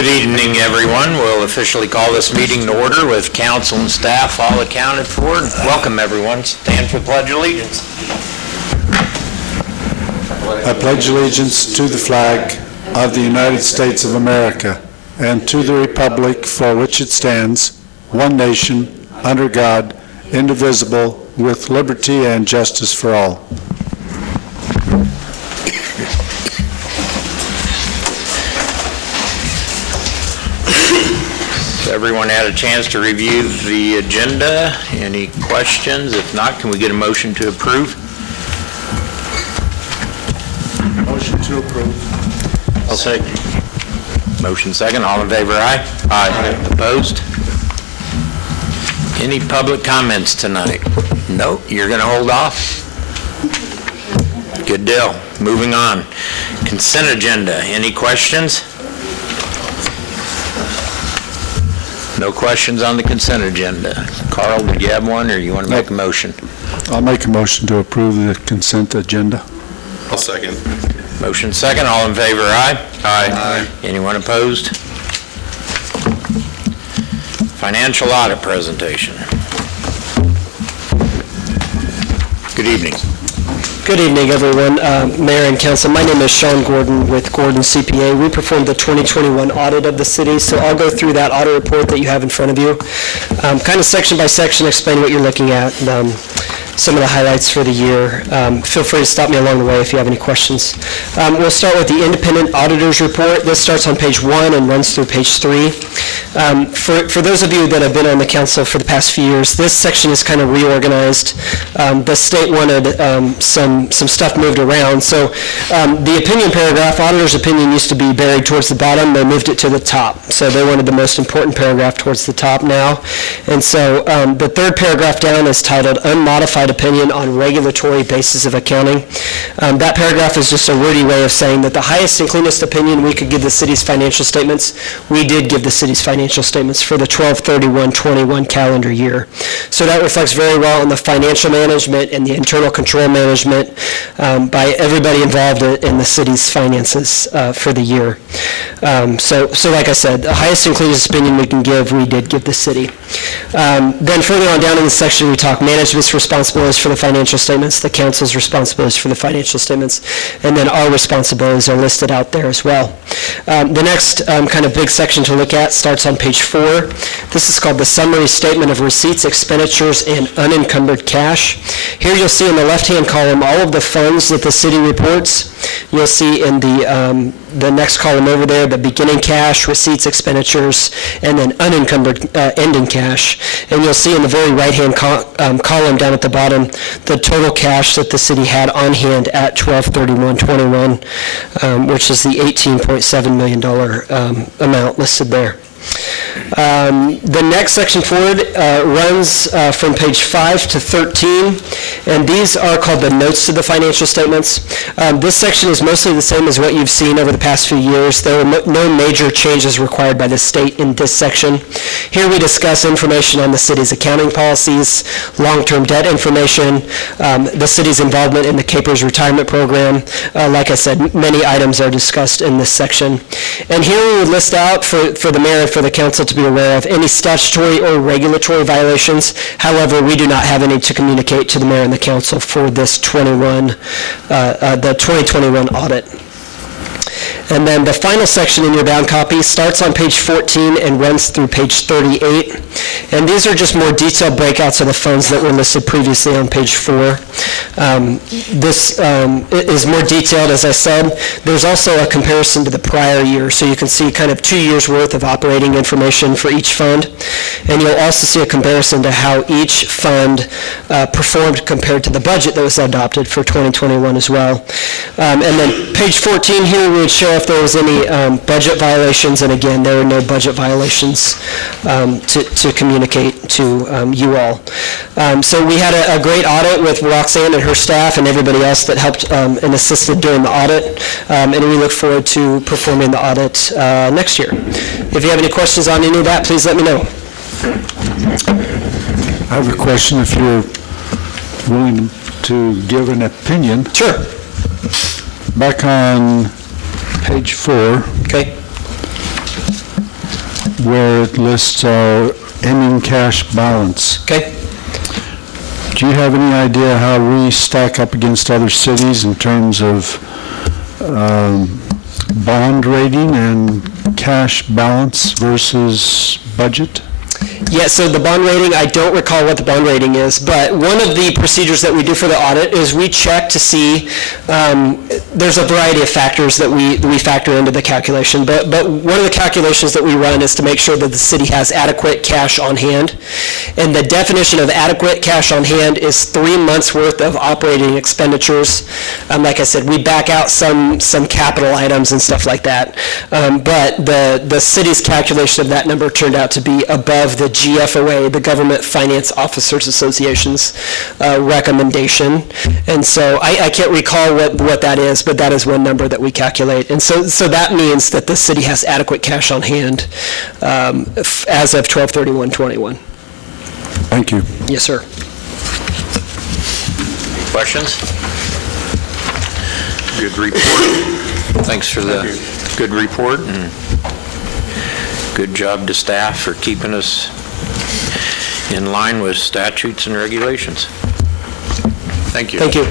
Good evening, everyone. We'll officially call this meeting to order with council and staff all accounted for. Welcome, everyone. Stand for the Pledge of Allegiance. I pledge allegiance to the flag of the United States of America and to the republic for which it stands, one nation, under God, indivisible, with liberty and justice for all. Everyone had a chance to review the agenda. Any questions? If not, can we get a motion to approve? Motion to approve. I'll second. Motion second. All in favor, aye? Aye. Opposed? Any public comments tonight? Nope. You're going to hold off? Good deal. Moving on. Consent agenda. Any questions? No questions on the consent agenda. Carl, did you have one, or you want to make a motion? I'll make a motion to approve the consent agenda. I'll second. Motion second. All in favor, aye? Aye. Anyone opposed? Financial audit presentation. Good evening. Good evening, everyone. Mayor and Council, my name is Sean Gordon with Gordon CPA. We performed the 2021 audit of the city, so I'll go through that audit report that you have in front of you, kind of section by section, explain what you're looking at, some of the highlights for the year. Feel free to stop me along the way if you have any questions. We'll start with the independent auditor's report. This starts on page 1 and runs through page 3. For those of you that have been on the council for the past few years, this section is kind of reorganized. The state wanted some stuff moved around. So the opinion paragraph, auditor's opinion, used to be buried towards the bottom. They moved it to the top. So they wanted the most important paragraph towards the top now. And so the third paragraph down is titled Unmodified Opinion on Regulatory Basis of Accounting. That paragraph is just a wordy way of saying that the highest and cleanest opinion we could give the city's financial statements, we did give the city's financial statements for the 12/31/21 calendar year. So that reflects very well on the financial management and the internal control management by everybody involved in the city's finances for the year. So like I said, the highest and cleanest opinion we can give, we did give the city. Then further on down in the section, we talk management's responsibilities for the financial statements, the council's responsibilities for the financial statements, and then our responsibilities are listed out there as well. The next kind of big section to look at starts on page 4. This is called the Summary Statement of Receipts, Expenditures, and Unencumbered Cash. Here you'll see in the left-hand column all of the funds that the city reports. You'll see in the next column over there, the beginning cash, receipts, expenditures, and then unencumbered ending cash. And you'll see in the very right-hand column down at the bottom, the total cash that the city had on hand at 12/31/21, which is the $18.7 million amount listed there. The next section forward runs from page 5 to 13, and these are called the notes to the financial statements. This section is mostly the same as what you've seen over the past few years. There are no major changes required by the state in this section. Here we discuss information on the city's accounting policies, long-term debt information, the city's involvement in the Capers retirement program. Like I said, many items are discussed in this section. And here we would list out for the mayor and for the council to be aware of any statutory or regulatory violations. However, we do not have any to communicate to the mayor and the council for this the 2021 audit. And then the final section in your bound copy starts on page 14 and runs through page 38. And these are just more detailed breakouts of the funds that were listed previously on page 4. This is more detailed, as I said. There's also a comparison to the prior year, so you can see kind of 2 years' worth of operating information for each fund. And you'll also see a comparison to how each fund performed compared to the budget that was adopted for 2021 as well. And then page 14 here, we would show if there was any budget violations, and again, there were no budget violations to communicate to you all. So we had a great audit with Roxanne and her staff and everybody else that helped and assisted during the audit, and we look forward to performing the audit next year. If you have any questions on any of that, please let me know. I have a question if you're willing to give an opinion. Sure. Back on page 4, Okay. where it lists our ending cash balance. Okay? Do you have any idea how we stack up against other cities in terms of bond rating and cash balance versus budget? Yeah, so the bond rating, I don't recall what the bond rating is, but one of the procedures that we do for the audit is we check to see, there's a variety of factors that we factor into the calculation, but one of the calculations that we run is to make sure that the city has adequate cash on hand. And the definition of adequate cash on hand is 3 months' worth of operating expenditures. Like I said, we back out some capital items and stuff like that. But the city's calculation of that number turned out to be above the GFOA, the Government Finance Officers Association's recommendation. And so I can't recall what that is, but that is one number that we calculate. And so that means that the city has adequate cash on hand as of 12/31/21. Thank you. Yes, sir. Questions? Good report. Thanks for the good report, and good job to staff for keeping us in line with statutes and regulations. Thank you. Thank you.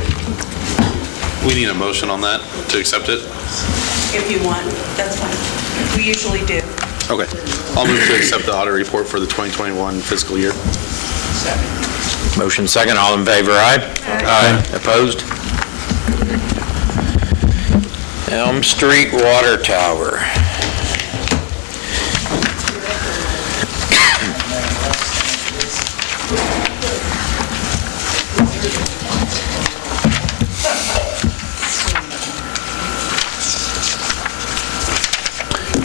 We need a motion on that to accept it? If you want, that's fine. We usually do. Okay. I'll move to accept the audit report for the 2021 fiscal year. Motion second, all in favor, aye? Aye. Opposed? Elm Street Water Tower.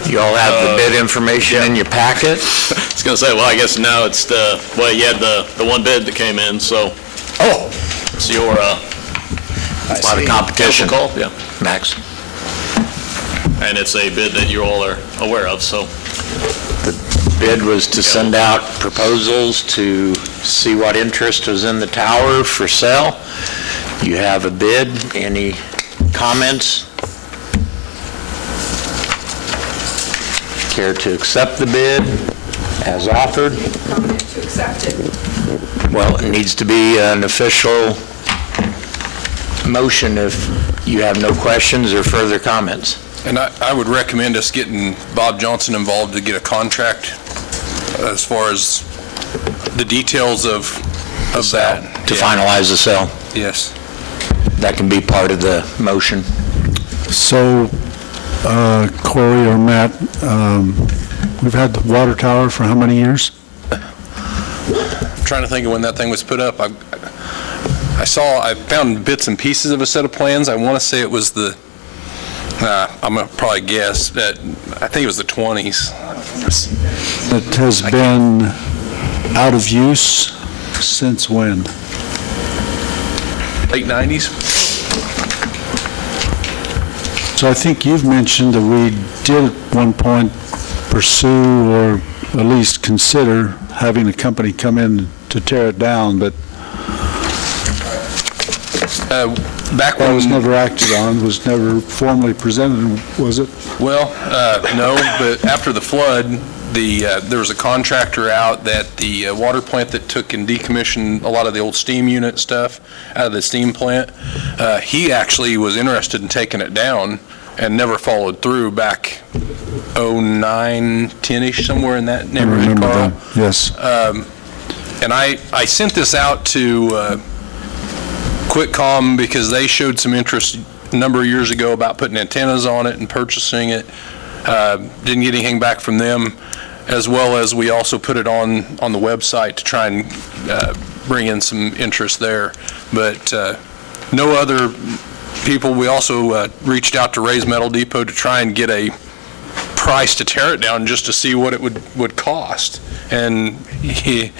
You all have the bid information in your packet? I was going to say, well, I guess now it's you had the one bid that came in, so Oh, it's your, a lot of competition. call, yeah. Max? And it's a bid that you all are aware of, so. The bid was to send out proposals to see what interest was in the tower for sale. You have a bid. Any comments? Care to accept the bid as offered? To accept it. Well, it needs to be an official motion if you have no questions or further comments. And I would recommend us getting Bob Johnson involved to get a contract as far as the details of that. To finalize the sale. Yes. That can be part of the motion. So, Corey or Matt, we've had the water tower for how many years? I'm trying to think of when that thing was put up. I found bits and pieces of a set of plans. I want to say it was I'm going to probably guess that, I think it was the 20s. It has been out of use since when? Late 90s? So I think you've mentioned that we did at one point pursue or at least consider having a company come in to tear it down, but Back that when was never acted on, was never formally presented, was it? Well, no, but after the flood, there was a contractor out that the water plant that took and decommissioned a lot of the old steam unit stuff out of the steam plant, he actually was interested in taking it down and never followed through back 09, 10-ish, somewhere in that I neighborhood, remember Carl. that, yes. And I sent this out to QuickCom because they showed some interest a number of years ago about putting antennas on it and purchasing it. Didn't get anything back from them, as well as we also put it on the website to try and bring in some interest there. But no other people. We also reached out to Ray's Metal Depot to try and get a price to tear it down just to see what it would cost. And he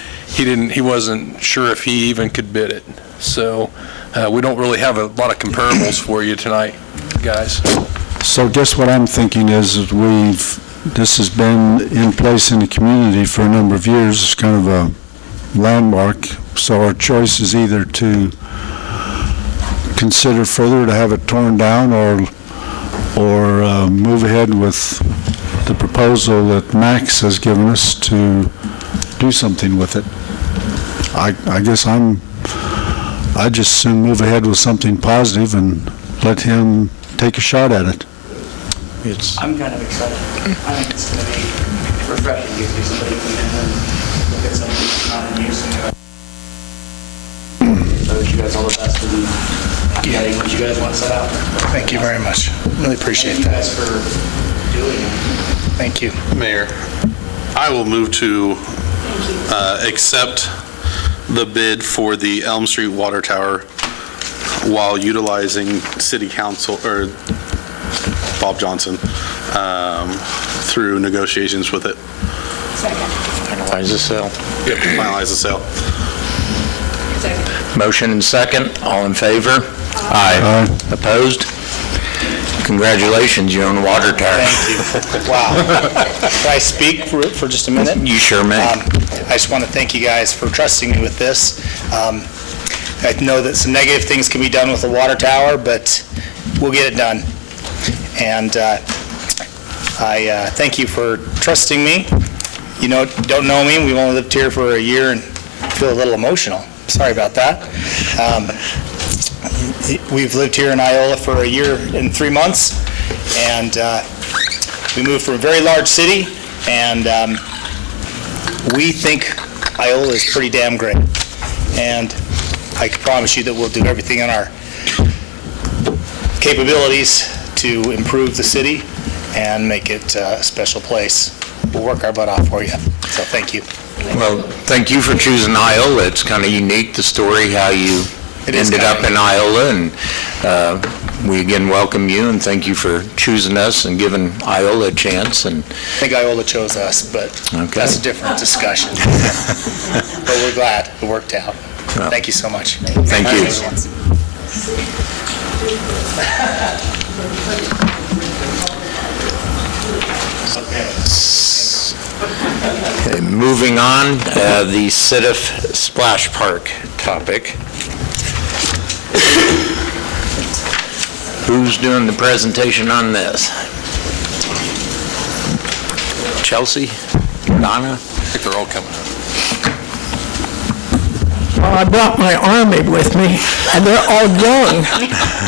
wasn't sure if he even could bid it. So we don't really have a lot of comparables for you tonight, guys. So I guess what I'm thinking is that this has been in place in the community for a number of years. It's kind of a landmark. So our choice is either to consider further to have it torn down or move ahead with the proposal that Max has given us to do something with it. I guess I'd just soon move ahead with something positive and let him take a shot at it. I'm kind of excited. I think it's going to be refreshing to see somebody come in and look at something that's not in use. I wish you guys all the best with getting what you guys want set out. Thank you very much. Really appreciate Thank you that. guys for doing it. Thank you. Mayor, I will move to accept the bid for the Elm Street Water Tower while utilizing City Council, or Bob Johnson, through negotiations with it. Finalize the sale. Yep, to finalize the sale. Motion and second. All in favor? Aye. Opposed? Congratulations, you own a water tower. Thank you. Wow. Can I speak for just a minute? You sure may. I just want to thank you guys for trusting me with this. I know that some negative things can be done with the water tower, but we'll get it done. And I thank you for trusting me. You don't know me. We've only lived here for a year and feel a little emotional. Sorry about that. We've lived here in Iola for a year and 3 months, and we moved from a very large city, and we think Iola is pretty damn great. And I can promise you that we'll do everything in our capabilities to improve the city and make it a special place. We'll work our butt off for you. So thank you. Well, thank you for choosing Iola. It's kind of unique, the story, how you ended up in Iola, and we again welcome you and thank you for choosing us and giving Iola a chance. And I think Iola chose us, but Okay. that's a different discussion. But we're glad it worked out. Well, Thank you so much. thank you. Okay, moving on, the Sitif Splash Park topic. Who's doing the presentation on this? Chelsea? Donna? I think they're all coming up. Well, I brought my army with me, and they're all young,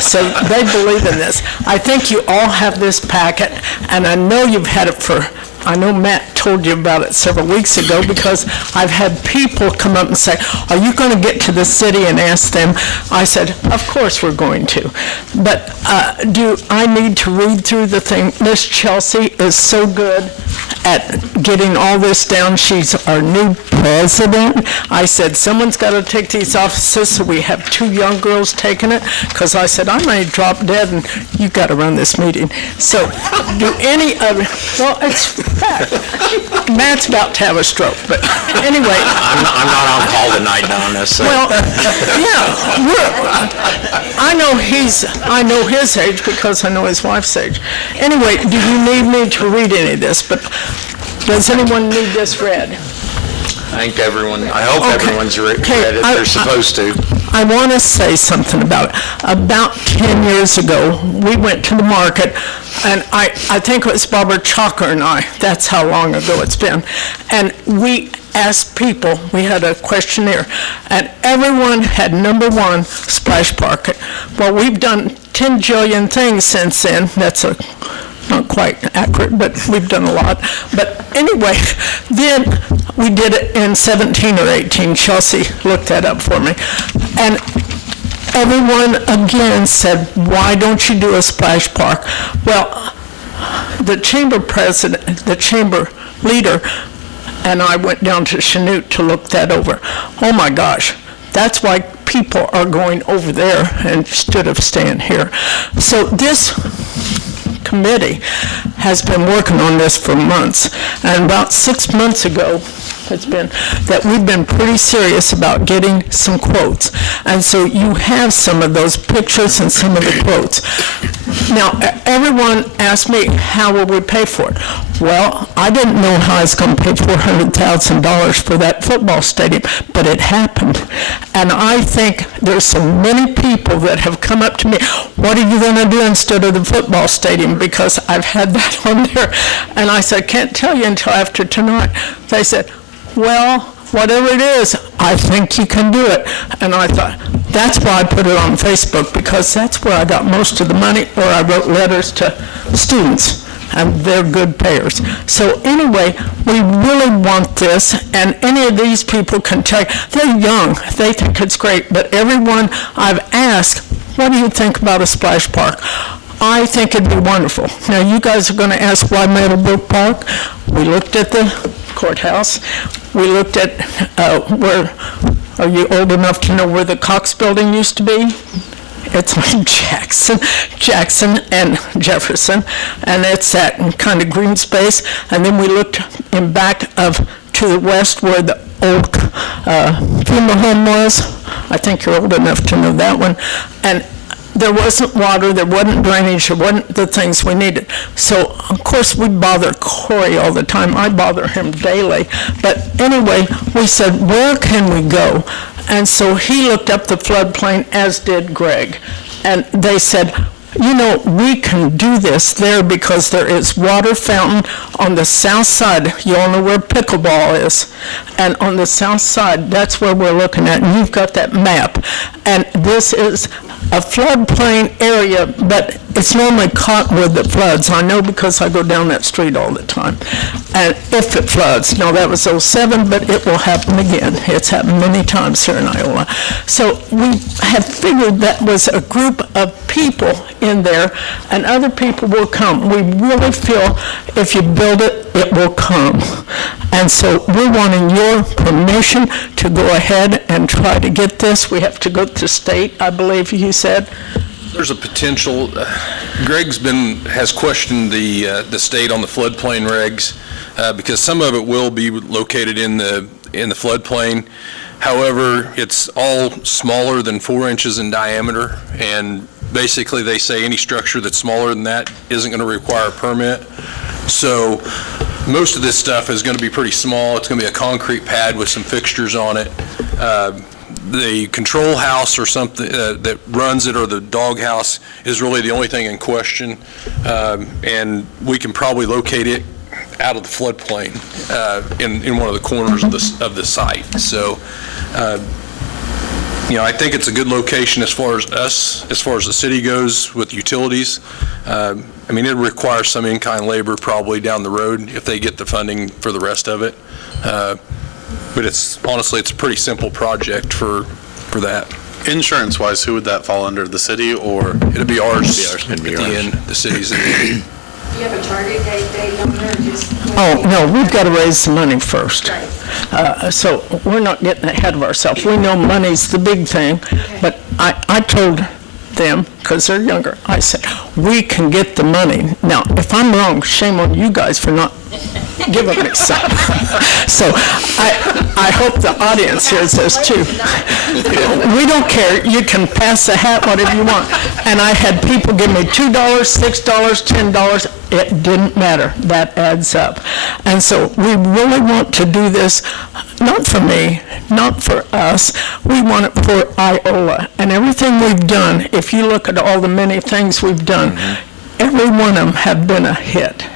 so they believe in this. I think you all have this packet, and I know you've had it I know Matt told you about it several weeks ago, because I've had people come up and say, are you going to get to the city and ask them? I said, of course we're going to. But do I need to read through the thing? Miss Chelsea is so good at getting all this down. She's our new president. I said, someone's got to take these offices, so we have 2 young girls taking it, because I said, I may drop dead, and you've got to run this meeting. So do any of, well, it's fact. Matt's about to have a stroke, but anyway. I'm not on call tonight, Donna, so. Well, yeah, I know his age because I know his wife's age. Anyway, do you need me to read any of this? But does anyone need this read? I hope everyone's read it, they're supposed to. I want to say something about it. About 10 years ago, we went to the market, and I think it was Barbara Chalker and I, that's how long ago it's been, and we asked people, we had a questionnaire, and everyone had number 1, Splash Park. Well, we've done 10 jillion things since then. That's not quite accurate, but we've done a lot. But anyway, then we did it in 17 or 18. Chelsea looked that up for me. And everyone again said, why don't you do a splash park? Well, the chamber president, the chamber leader, and I went down to Chanute to look that over. Oh my gosh, that's why people are going over there instead of staying here. So this committee has been working on this for months, and about 6 months ago, it's been, that we've been pretty serious about getting some quotes. And so you have some of those pictures and some of the quotes. Now, everyone asked me, how will we pay for it? Well, I didn't know how I was going to pay $400,000 for that football stadium, but it happened. And I think there's so many people that have come up to me, what are you going to do instead of the football stadium? Because I've had that on there. And I said, can't tell you until after tonight. They said, well, whatever it is, I think you can do it. And I thought, that's why I put it on Facebook, because that's where I got most of the money, or I wrote letters to students, and they're good payers. So anyway, we really want this, and any of these people can take, they're young, they think it's great, but everyone I've asked, what do you think about a splash park? I think it'd be wonderful. Now, you guys are going to ask why Meadowbrook Park. We looked at the courthouse. We looked at where, are you old enough to know where the Cox Building used to be? It's on Jackson and Jefferson, and it's that kind of green space. And then we looked in back of to the west where the old funeral home was. I think you're old enough to know that one. And there wasn't water, there wasn't drainage, there wasn't the things we needed. So, of course, we bother Corey all the time. I bother him daily. But anyway, we said, where can we go? And so he looked up the floodplain, as did Greg. And they said, you know, we can do this there because there is water fountain on the south side. You all know where pickleball is. And on the south side, that's where we're looking at. And you've got that map. And this is a floodplain area, but it's normally cottonwood that floods. I know because I go down that street all the time. And if it floods, now that was 07, but it will happen again. It's happened many times here in Iola. So we have figured that was a group of people in there, and other people will come. We really feel if you build it, it will come. And so we're wanting your permission to go ahead and try to get this. We have to go to state, I believe you said. There's a potential, has questioned the state on the floodplain regs, because some of it will be located in the floodplain. However, it's all smaller than 4 inches in diameter, and basically they say any structure that's smaller than that isn't going to require a permit. So most of this stuff is going to be pretty small. It's going to be a concrete pad with some fixtures on it. The control house or something that runs it, or the dog house, is really the only thing in question, and we can probably locate it out of the floodplain in one of the corners of the site. So, I think it's a good location as far as the city goes with utilities. It requires some in-kind labor probably down the road if they get the funding for the rest of it. But honestly, it's a pretty simple project for that. Insurance-wise, who would that fall under, the city or? It'd be ours at the end, the city's in the end. Do you have a target date on there, or just? Oh, no, we've got to raise the money first. Right. So we're not getting ahead of ourselves. We know money's the big thing, but I told them, because they're younger, I said, we can get the money. Now, if I'm wrong, shame on you guys for not giving me some. So I hope the audience hears this too. We don't care. You can pass the hat, whatever you want. And I had people give me $2, $6, $10. It didn't matter. That adds up. And so we really want to do this, not for me, not for us. We want it for Iola. And everything we've done, if you look at all the many things we've done, every one of them have been a hit.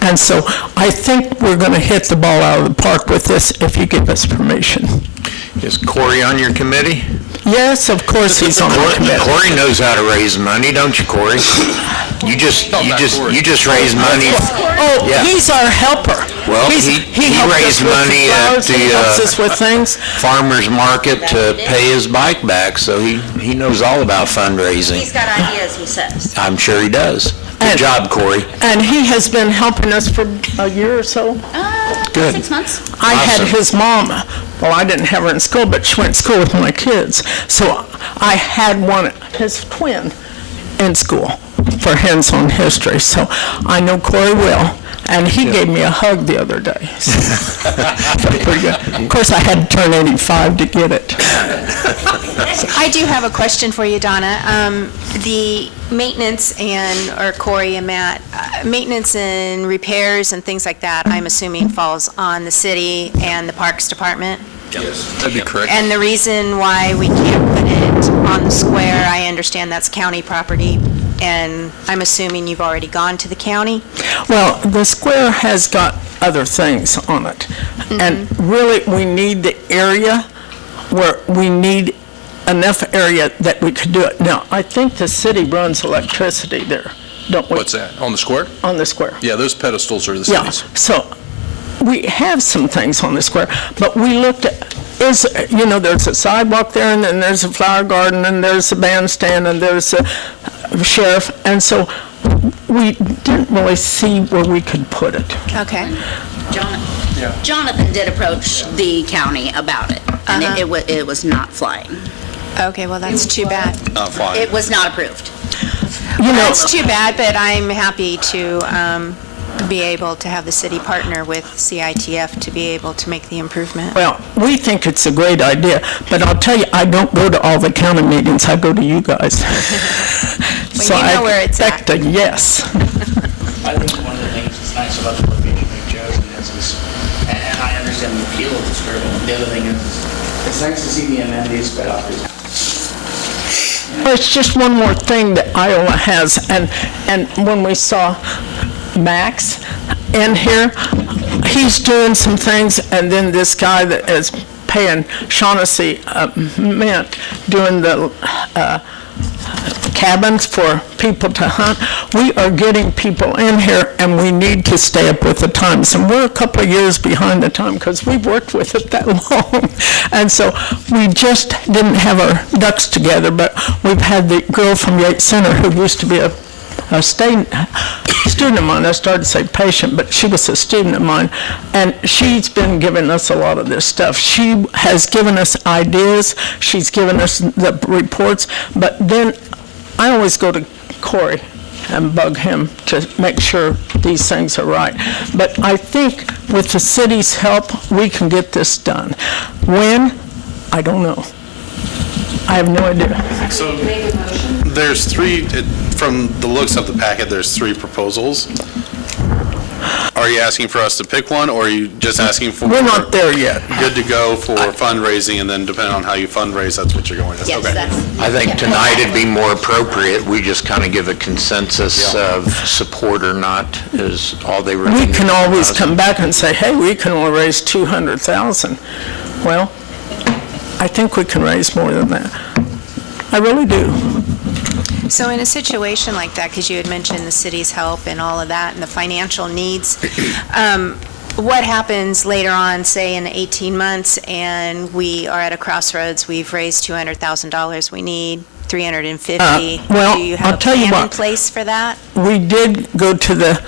And so I think we're going to hit the ball out of the park with this if you give us permission. Is Corey on your committee? Yes, of course he's on the committee. Corey knows how to raise money, don't you, Corey? You just raise money. Oh, Yeah. he's our helper. Well, He helped us raised with the money flowers, at he helps the us with things. farmer's market to pay his bike back, so he knows all about fundraising. He's got ideas, he says. I'm sure he does. Good And- job, Corey. And he has been helping us for a year or so. Good. 6 months. I had Awesome. his mom, well, I didn't have her in school, but she went to school with my kids. So I had his twin, in school. for hands-on history, so I know Corey will. And he gave me a hug the other day. Felt pretty good. Of course, I had to turn 85 to get it. I do have a question for you, Donna. The maintenance or Corey and Matt, maintenance and repairs and things like that, I'm assuming falls on the city and the Parks Department? Yes. That'd be correct. And the reason why we can't put it on the square, I understand that's county property, and I'm assuming you've already gone to the county? Well, the square has got other things on it. And really, we need the area where we need enough area that we could do it. Now, I think the city runs electricity there, don't we? What's that, on the square? On the square. Yeah, those pedestals are the Yeah, city's. so we have some things on the square, but we looked at, there's a sidewalk there, and then there's a flower garden, and there's a bandstand, and there's a sheriff, and so we didn't really see where we could put it. Okay. Jonathan did approach the county about it, and it was not flying. Okay, well, that's too bad. Not flying. It was not approved. That's too bad, but I'm happy to be able to have the city partner with CITF to be able to make the improvement. Well, we think it's a great idea, but I'll tell you, I don't go to all the county meetings, I go to you guys. So you know where it's I expect a yes. I think one of the things that's nice about the location of Joe's is, and I understand the appeal of the square, but the other thing is, it's nice to see the amenities spread out through town. Well, it's just one more thing that Iola has, and when we saw Max in here, he's doing some things, and then this guy that is paying Shaughnessy Mint doing the cabins for people to hunt. We are getting people in here, and we need to stay up with the times. And we're a couple of years behind the time because we've worked with it that long. And so we just didn't have our ducks together, but we've had the girl from Yates Center who used to be a student of mine. I started to say patient, but she was a student of mine, and she's been giving us a lot of this stuff. She has given us ideas, she's given us the reports, but then I always go to Corey and bug him to make sure these things are right. But I think with the city's help, we can get this done. When? I don't know. I have no idea. So there's three, from the looks of the packet, there's three proposals. Are you asking for us to pick one, or are you just asking for? We're not there yet. Good to go for fundraising, and then depending on how you fundraise, that's what you're going to. Yes, Okay. I think tonight it'd be more appropriate, we just kind of give a consensus of support or not, is all they really We need. can always come back and say, hey, we can only raise 200,000. Well, I think we can raise more than that. I really do. So in a situation like that, because you had mentioned the city's help and all of that and the financial needs, what happens later on, say in 18 months, and we are at a crossroads, we've raised $200,000, we need 350. Well, Do you have I'll a tell you plan in what. place for that? We did go to the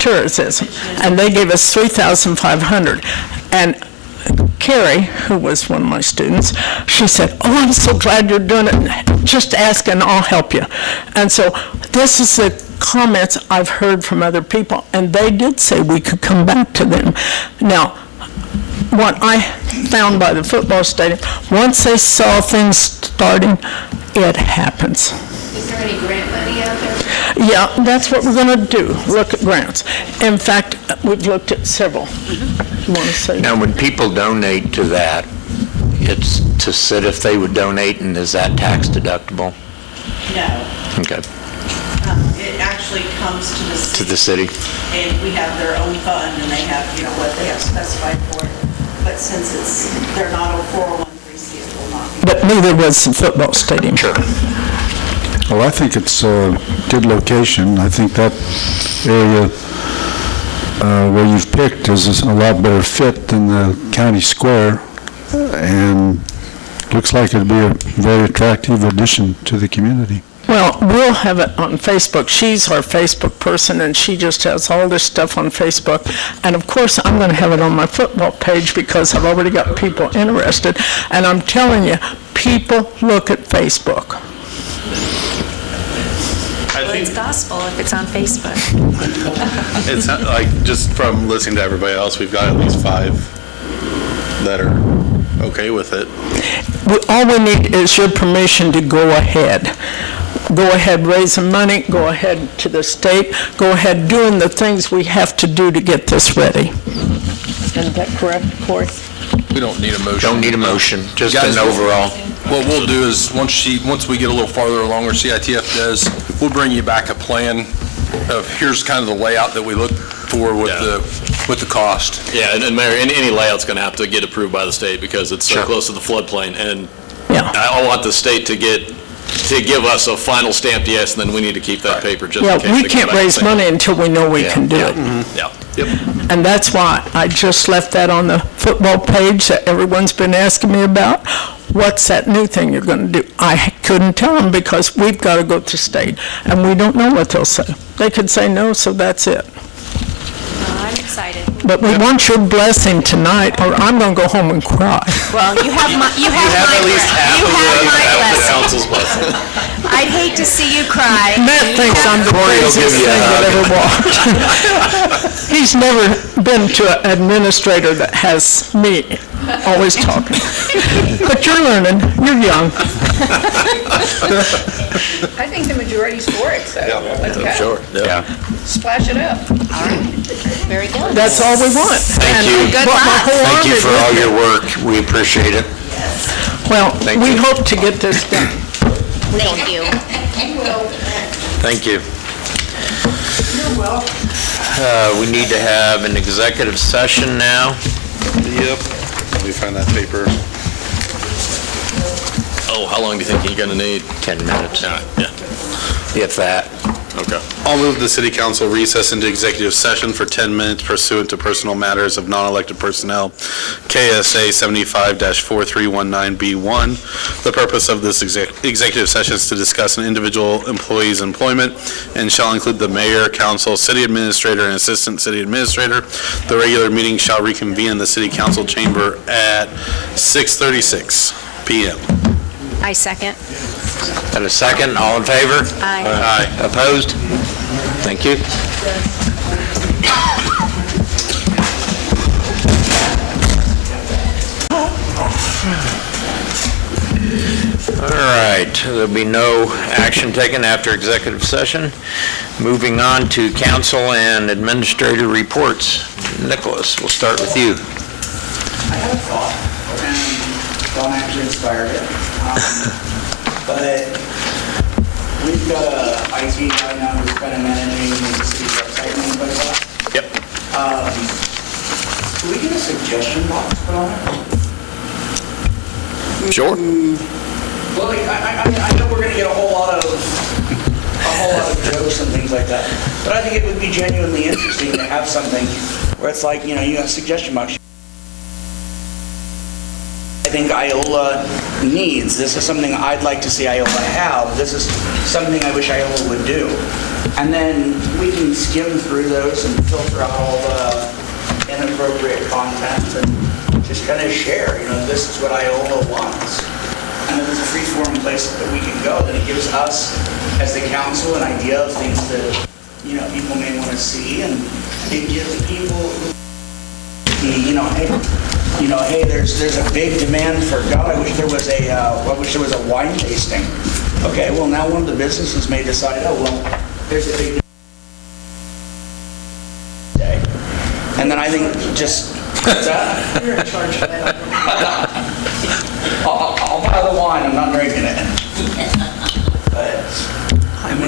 tourism, and they gave us $3,500. And Carrie, who was one of my students, she said, oh, I'm so glad you're doing it. Just ask and I'll help you. And so this is the comments I've heard from other people, and they did say we could come back to them. Now, what I found by the football stadium, once they saw things starting, it happens. Is there any grant money out there? Yeah, that's what we're going to do, look at grants. In fact, we've looked at several. You want to say? Now, when people donate to that, it's to sit if they would donate, and is that tax deductible? No, Okay, it actually comes to the to city. the city. And we have their own fund, and they have, what they have specified for it. But since they're not a 401(c), it will not be. But neither was the football stadium. Sure. Well, I think it's a good location. I think that area where you've picked is a lot better fit than the county square, and looks like it'd be a very attractive addition to the community. Well, we'll have it on Facebook. She's our Facebook person, and she just has all this stuff on Facebook. And of course, I'm going to have it on my football page because I've already got people interested. And I'm telling you, people look at Facebook. it's gospel if it's on Facebook. It's not like, just from listening to everybody else, we've got at least 5 that are okay with it. All we need is your permission to go ahead. Go ahead raising money, go ahead to the state, go ahead doing the things we have to do to get this ready. Is that correct, Corey? We don't need a motion. Don't need a motion, just Guys, an overall. What we'll do is, once we get a little farther along, or CITF does, we'll bring you back a plan of, here's kind of the layout that we look for with the cost. Yeah, and Mayor, any layout's going to have to get approved by the state because it's so close to the floodplain. And I want the state to give us a final stamped yes, and then we need to keep that paper just in case. We can't raise money until we know we can do it. Yeah. Yep. And that's why I just left that on the football page that everyone's been asking me about. What's that new thing you're going to do? I couldn't tell them because we've got to go to state, and we don't know what they'll say. They could say no, so that's it. I'm excited. But we want your blessing tonight, or I'm going to go home and cry. Well, you have my Council's blessing. I'd hate to see you cry. Matt thinks I'm the craziest thing that ever walked. He's never been to an administrator that has me always talking. But you're learning, you're young. I think the majority's for it, so let's go. Sure. Yeah. Splash it up. All right. Very good. That's all we want. Thank you. Good luck. Thank you for all your work. We appreciate it. Well, Thank we you. hope to get this done. Thank you. Thank you. We need to have an executive session now. Yep. Let me find that paper. Oh, how long do you think you're going to need? 10 minutes, Yeah. if that. Okay. I'll move the city council recess into executive session for 10 minutes pursuant to personal matters of non-elected personnel, KSA 75-4319B1. The purpose of this executive session is to discuss an individual employee's employment and shall include the mayor, council, city administrator, and assistant city administrator. The regular meeting shall reconvene in the city council chamber at 6:36 p.m. I second. And a second, all in favor? Aye. Aye. Opposed? Thank you. All right, there'll be no action taken after executive session. Moving on to council and administrator reports. Nicholas, we'll start with you. I had a thought, and Dawn actually inspired it. But we've got a IT guy now who's kind of managing the city's website and things like that. Yep. Can we get a suggestion box put on it? Sure. Well, like, I know we're going to get a whole lot of jokes and things like that, but I think it would be genuinely interesting to have something where it's like, you have a suggestion box. I think Iola needs. This is something I'd like to see Iola have. This is something I wish Iola would do. And then we can skim through those and filter out all the inappropriate content and just kind of share, this is what Iola wants. And if there's a free-form place that we can go, then it gives us, as the council, an idea of things that, people may want to see, and it gives people, hey, there's a big demand for, God, I wish there was a wine tasting. Okay, well, now one of the businesses may decide, there's a big day. And then I think what's that? You're in charge of that. I'll buy the wine, I'm not drinking it. But,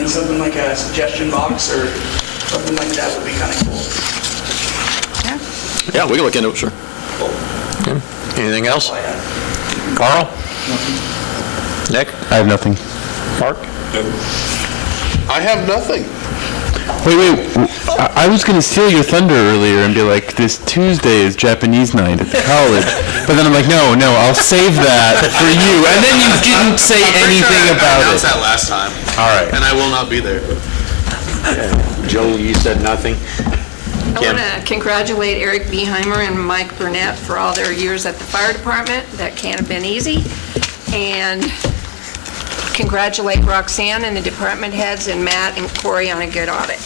something like a suggestion box or something like that would be kind of cool. Yeah, we can look into it, sure. Okay. Anything else? Carl? Nick? I have nothing. Mark? I have nothing. Wait. I was going to steal your thunder earlier and be like, this Tuesday is Japanese night at the college. But then I'm like, no, I'll save that for you. And then you didn't say anything about I it. announced that last time. All right. And I will not be there. Joel, you said nothing? I want to congratulate Eric Beheimer and Mike Burnett for all their years at the fire department. That can't have been easy. And congratulate Roxanne and the department heads and Matt and Corey on a good audit.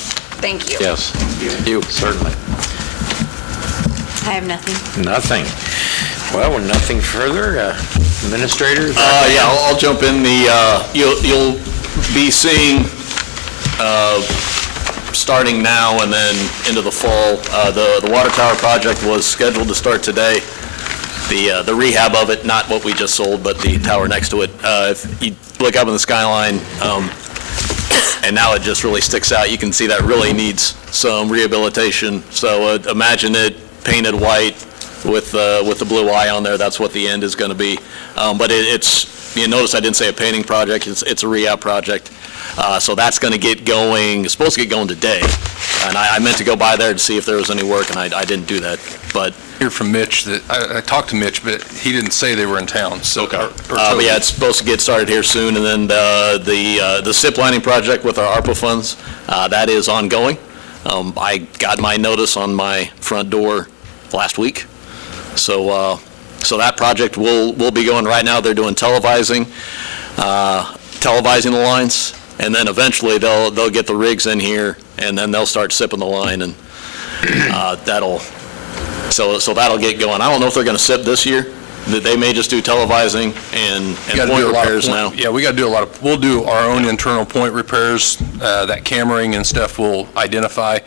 Thank you. Yes, you, certainly. I have nothing. Nothing. Well, with nothing further, Administrator? Yeah, I'll jump in. You'll be seeing, starting now and then into the fall, the water tower project was scheduled to start today. The rehab of it, not what we just sold, but the tower next to it. If you look up in the skyline, and now it just really sticks out, you can see that really needs some rehabilitation. So imagine it painted white with the blue eye on there. That's what the end is going to be. But it's, you notice I didn't say a painting project. It's a rehab project. So that's going to get going, it's supposed to get going today. And I meant to go by there to see if there was any work, and I didn't do that. But Hear from Mitch that, I talked to Mitch, but he didn't say they were in town, so. okay. But yeah, it's supposed to get started here soon. And then the SIP lining project with our ARPA funds, that is ongoing. I got my notice on my front door last week. So that project will be going right now. They're doing televising the lines, and then eventually they'll get the rigs in here, and then they'll start sipping the line, and that'll get going. I don't know if they're going to sip this year. They may just do televising and point repairs now. Yeah, we got to do we'll do our own internal point repairs, that cameraing and stuff will identify.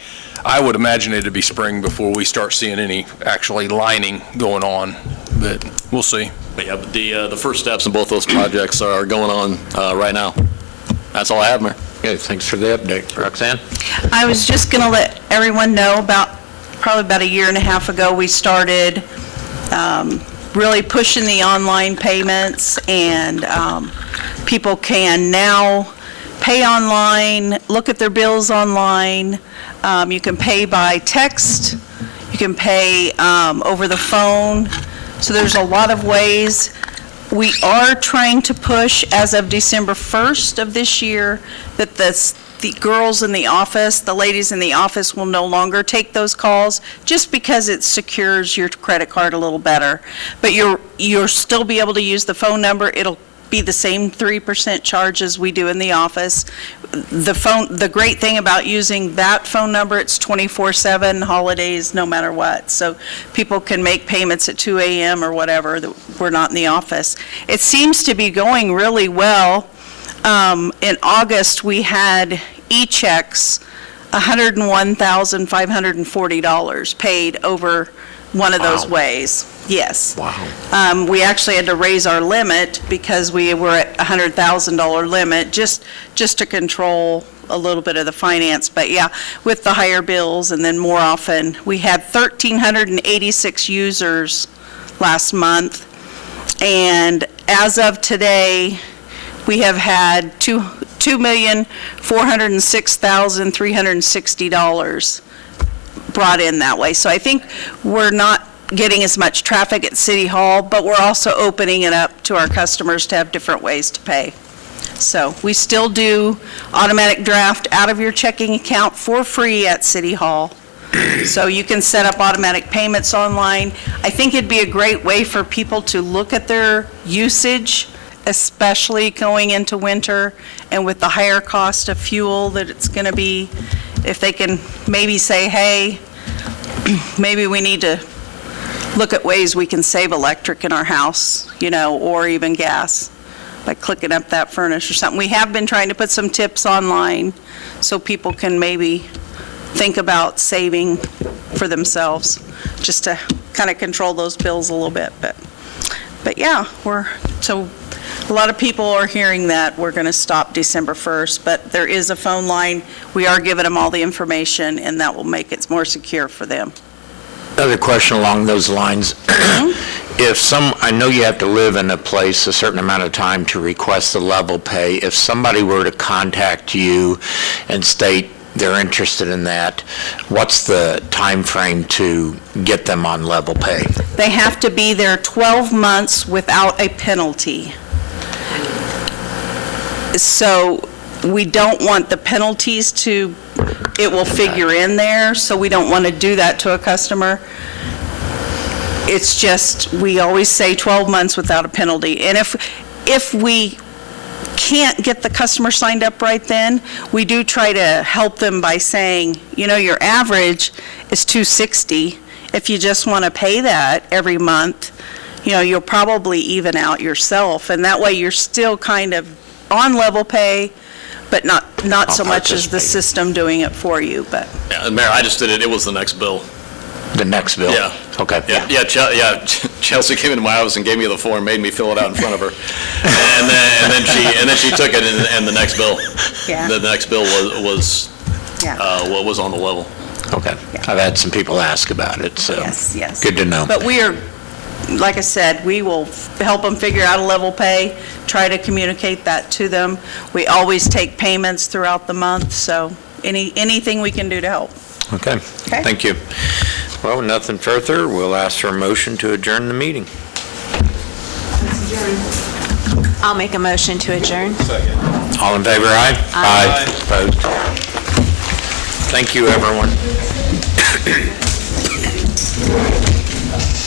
I would imagine it'd be spring before we start seeing any actually lining going on, but we'll see. But yeah, but the first steps in both those projects are going on right now. That's all I have, Mayor. Okay, thanks for the update. Roxanne? I was just going to let everyone know probably about a year and a half ago, we started really pushing the online payments, and people can now pay online, look at their bills online. You can pay by text, you can pay over the phone, so there's a lot of ways. We are trying to push, as of December 1st of this year, that the girls in the office, the ladies in the office will no longer take those calls, just because it secures your credit card a little better. But you'll still be able to use the phone number. It'll be the same 3% charge as we do in the office. The great thing about using that phone number, it's 24/7, holidays, no matter what. So people can make payments at 2 a.m. or whatever, that we're not in the office. It seems to be going really well. In August, we had e-checks, $101,540 paid over one of those ways. Yes. Wow. We actually had to raise our limit because we were at $100,000 limit, just to control a little bit of the finance. But yeah, with the higher bills, and then more often, we had 1,386 users last month. And as of today, we have had $2,406,360 brought in that way. So I think we're not getting as much traffic at City Hall, but we're also opening it up to our customers to have different ways to pay. So we still do automatic draft out of your checking account for free at City Hall. So you can set up automatic payments online. I think it'd be a great way for people to look at their usage, especially going into winter, and with the higher cost of fuel that it's going to be, if they can maybe say, hey, maybe we need to look at ways we can save electric in our house, or even gas, by clicking up that furnace or something. We have been trying to put some tips online so people can maybe think about saving for themselves, just to kind of control those bills a little bit. But yeah, so a lot of people are hearing that we're going to stop December 1st, but there is a phone line. We are giving them all the information, and that will make it more secure for them. Another question along those lines. I know you have to live in a place a certain amount of time to request the level pay. If somebody were to contact you and state they're interested in that, what's the time frame to get them on level pay? They have to be there 12 months without a penalty. So we don't want the penalties it will figure in there, so we don't want to do that to a customer. It's just, we always say 12 months without a penalty. And if we can't get the customer signed up right then, we do try to help them by saying, your average is $260. If you just want to pay that every month, you'll probably even out yourself. And that way you're still kind of on level pay, but not so much as the system doing it for you, but. Yeah, and Mayor, I just did it, it was the next bill. The next bill? Yeah. Okay. Yeah, Chelsea came into my office and gave me the form, made me fill it out in front of her. And then she took it, and the next bill, Yeah. the next bill was what was on the level. Okay. I've had some people ask about it, so. Yes. Good to know. But we are, like I said, we will help them figure out a level pay, try to communicate that to them. We always take payments throughout the month, so anything we can do to help. Okay. Thank you. Well, nothing further. We'll ask for a motion to adjourn the meeting. I'll make a motion to adjourn. All in favor, aye? Aye. Opposed? Thank you, everyone.